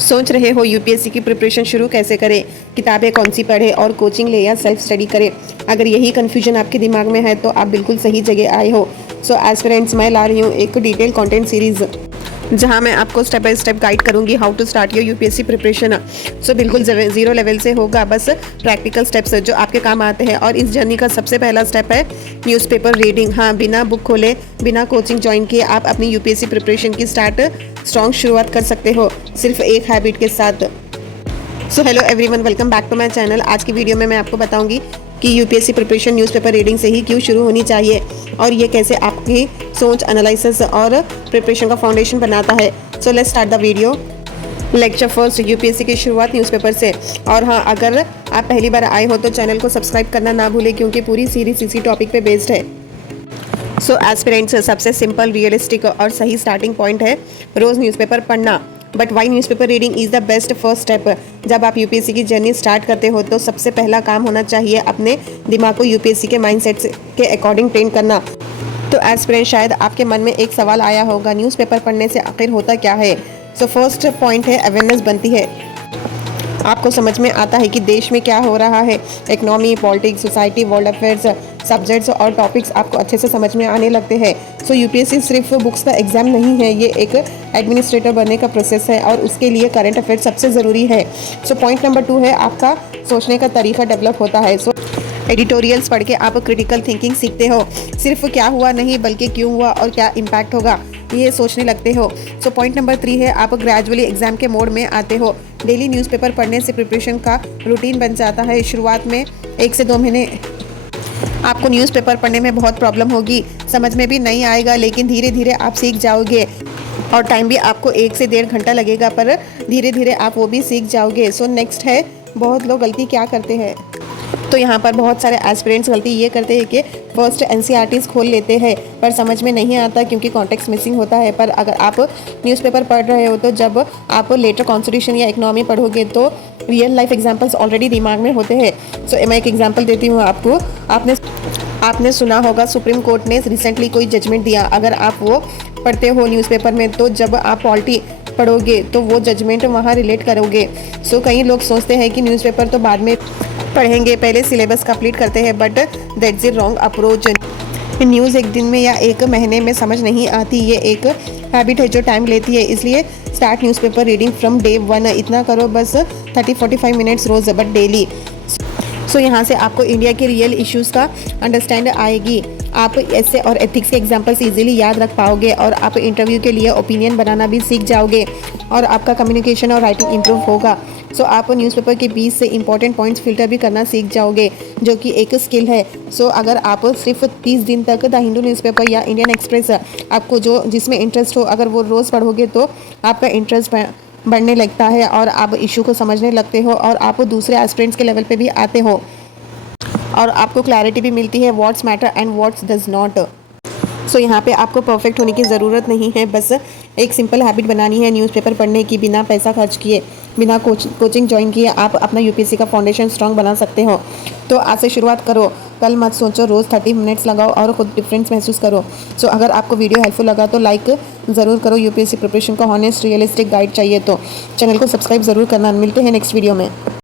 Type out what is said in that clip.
सोच रहे हो यूपीएससी की प्रिपरेशन शुरू कैसे करें, किताबें कौन सी पढ़े और कोचिंग ले या सेल्फ स्टडी करें। अगर यही कन्फ्यूजन आपके दिमाग में है तो आप बिल्कुल सही जगह आए हो। सो एस्पिरेंट्स, मैं ला रही हूँ एक डिटेल कंटेंट सीरीज जहाँ मैं आपको स्टेप बाय स्टेप गाइड करूँगी how to start your UPSC preparation. So बिल्कुल ज़ीरो लेवल से होगा, बस प्रैक्टिकल स्टेप्स जो आपके काम आते हैं। और इस जर्नी का सबसे पहला स्टेप है न्यूज़पेपर रीडिंग। हाँ, बिना बुक खोले, बिना कोचिंग ज्वाइन किए आप अपनी यूपीएससी प्रिपरेशन की स्ट्रॉन्ग शुरुआत कर सकते हो, सिर्फ एक हैबिट के साथ। So hello everyone, welcome back to my channel. आज की वीडियो में मैं आपको बताऊंगी कि यूपीएससी प्रिपरेशन न्यूज़पेपर रीडिंग से ही क्यों शुरू होनी चाहिए और ये कैसे आपकी सोच, एनालिसिस और प्रिपरेशन का फाउंडेशन बनाता है। So let's start the video. Lecture first, UPSC की शुरुआत न्यूज़पेपर से। और हाँ, अगर आप पहली बार आए हो तो चैनल को सब्सक्राइब करना ना भूलें क्योंकि पूरी सीरीज इसी टॉपिक पे बेस्ड है। सो एस्पिरेंट्स, सबसे सिंपल, रियलिस्टिक और सही स्टार्टिंग पॉइंट है रोज़ न्यूज़पेपर पढ़ना। But why newspaper reading is the best first step. जब आप यूपीएससी की जर्नी स्टार्ट करते हो तो सबसे पहला काम होना चाहिए अपने दिमाग को यूपीएससी के माइंडसेट के अकॉर्डिंग ट्रेन करना। तो एस्पिरेंट, शायद आपके मन में एक सवाल आया होगा, न्यूज़पेपर पढ़ने से आखिर होता क्या है। सो फर्स्ट पॉइंट है अवेयरनेस बनती है। आपको समझ में आता है कि देश में क्या हो रहा है। Economy, politics, society, world affairs, subjects और टॉपिक्स आपको अच्छे से समझ में आने लगते हैं। सो यूपीएससी सिर्फ बुक्स का एग्जाम नहीं है, ये एक एडमिनिस्ट्रेटर बनने का प्रोसेस है और उसके लिए करंट अफेयर्स सबसे ज़रूरी है। सो पॉइंट नंबर 2 है आपका सोचने का तरीका डेवलप होता है। सो एडिटोरियल्स पढ़ के आप क्रिटिकल थिंकिंग सीखते हो। सिर्फ क्या हुआ नहीं बल्कि क्यों हुआ और क्या इम्पैक्ट होगा, ये सोचने लगते हो। सो पॉइंट नंबर 3 है आप ग्रेजुअली एग्जाम के मोड में आते हो। डेली न्यूज़पेपर पढ़ने से प्रिपरेशन का रूटीन बन जाता है। शुरुआत में 1 से 2 महीने आपको न्यूज़पेपर पढ़ने में बहुत प्रॉब्लम होगी, समझ में भी नहीं आएगा, लेकिन धीरे धीरे आप सीख जाओगे। और टाइम भी आपको 1 से 1.5 घंटा लगेगा, पर धीरे धीरे आप वो भी सीख जाओगे। सो नेक्स्ट है, बहुत लोग गलती क्या करते हैं। तो यहाँ पर बहुत सारे एस्पिरेंट्स गलती ये करते हैं कि फर्स्ट एनसीईआरटीज़ खोल लेते हैं पर समझ में नहीं आता क्योंकि कॉन्टेक्स्ट मिसिंग होता है। पर अगर आप न्यूज़पेपर पढ़ रहे हो तो जब आप लेटर कॉन्स्टिट्यूशन या इकोनॉमी पढ़ोगे तो रियल लाइफ एग्जांपल्स ऑलरेडी दिमाग में होते हैं। सो मैं एक एग्जांपल देती हूँ आपको। आपने सुना होगा सुप्रीम कोर्ट ने रिसेंटली कोई जजमेंट दिया। अगर आप वो पढ़ते हो न्यूज़पेपर में तो जब आप पॉलिटी पढ़ोगे तो वो जजमेंट वहाँ रिलेट करोगे। सो कई लोग सोचते हैं कि न्यूज़पेपर तो बाद में पढ़ेंगे, पहले सिलेबस कंप्लीट करते हैं, but that's a wrong approach. News एक दिन में या एक महीने में समझ नहीं आती, ये एक हैबिट है जो टाइम लेती है। इसलिए start newspaper reading from day 1। इतना करो, बस 30-45 मिनट्स रोज़, बट डेली। सो यहाँ से आपको इंडिया के रियल इश्यूज़ का अंडरस्टैंड आएगी। आप ऐसे और एथिक्स के एग्जांपल्स इजीली याद रख पाओगे और आप इंटरव्यू के लिए ओपिनियन बनाना भी सीख जाओगे और आपका कम्युनिकेशन और राइटिंग इंप्रूव होगा। सो आप न्यूज़पेपर के बीच से इंपॉर्टेंट पॉइंट्स फिल्टर भी करना सीख जाओगे, जो कि एक स्किल है। सो अगर आप सिर्फ 30 दिन तक द हिंदू न्यूज़पेपर या इंडियन एक्सप्रेस, आपको जो जिसमें इंटरेस्ट हो, अगर वो रोज़ पढ़ोगे तो आपका इंटरेस्ट बढ़ने लगता है और आप इशू को समझने लगते हो और आप दूसरे एस्पिरेंट्स के लेवल पे भी आते हो और आपको क्लैरिटी भी मिलती है what's matter and what's does not. So यहाँ पे आपको परफेक्ट होने की ज़रूरत नहीं है, बस एक सिंपल हैबिट बनानी है न्यूज़पेपर पढ़ने की। बिना पैसा खर्च किए, बिना कोचिंग ज्वाइन किए आप अपना यूपीएससी का फाउंडेशन स्ट्रॉन्ग बना सकते हो। तो आज से शुरुआत करो, कल मत सोचो, रोज़ 30 मिनट्स लगाओ और खुद डिफरेंस महसूस करो। सो अगर आपको वीडियो हेल्पफुल लगा तो लाइक ज़रूर करो। यूपीएससी प्रिपरेशन का हॉनेस्ट रियलिस्टिक गाइड चाहिए तो चैनल को सब्सक्राइब ज़रूर करना। मिलते हैं नेक्स्ट वीडियो में।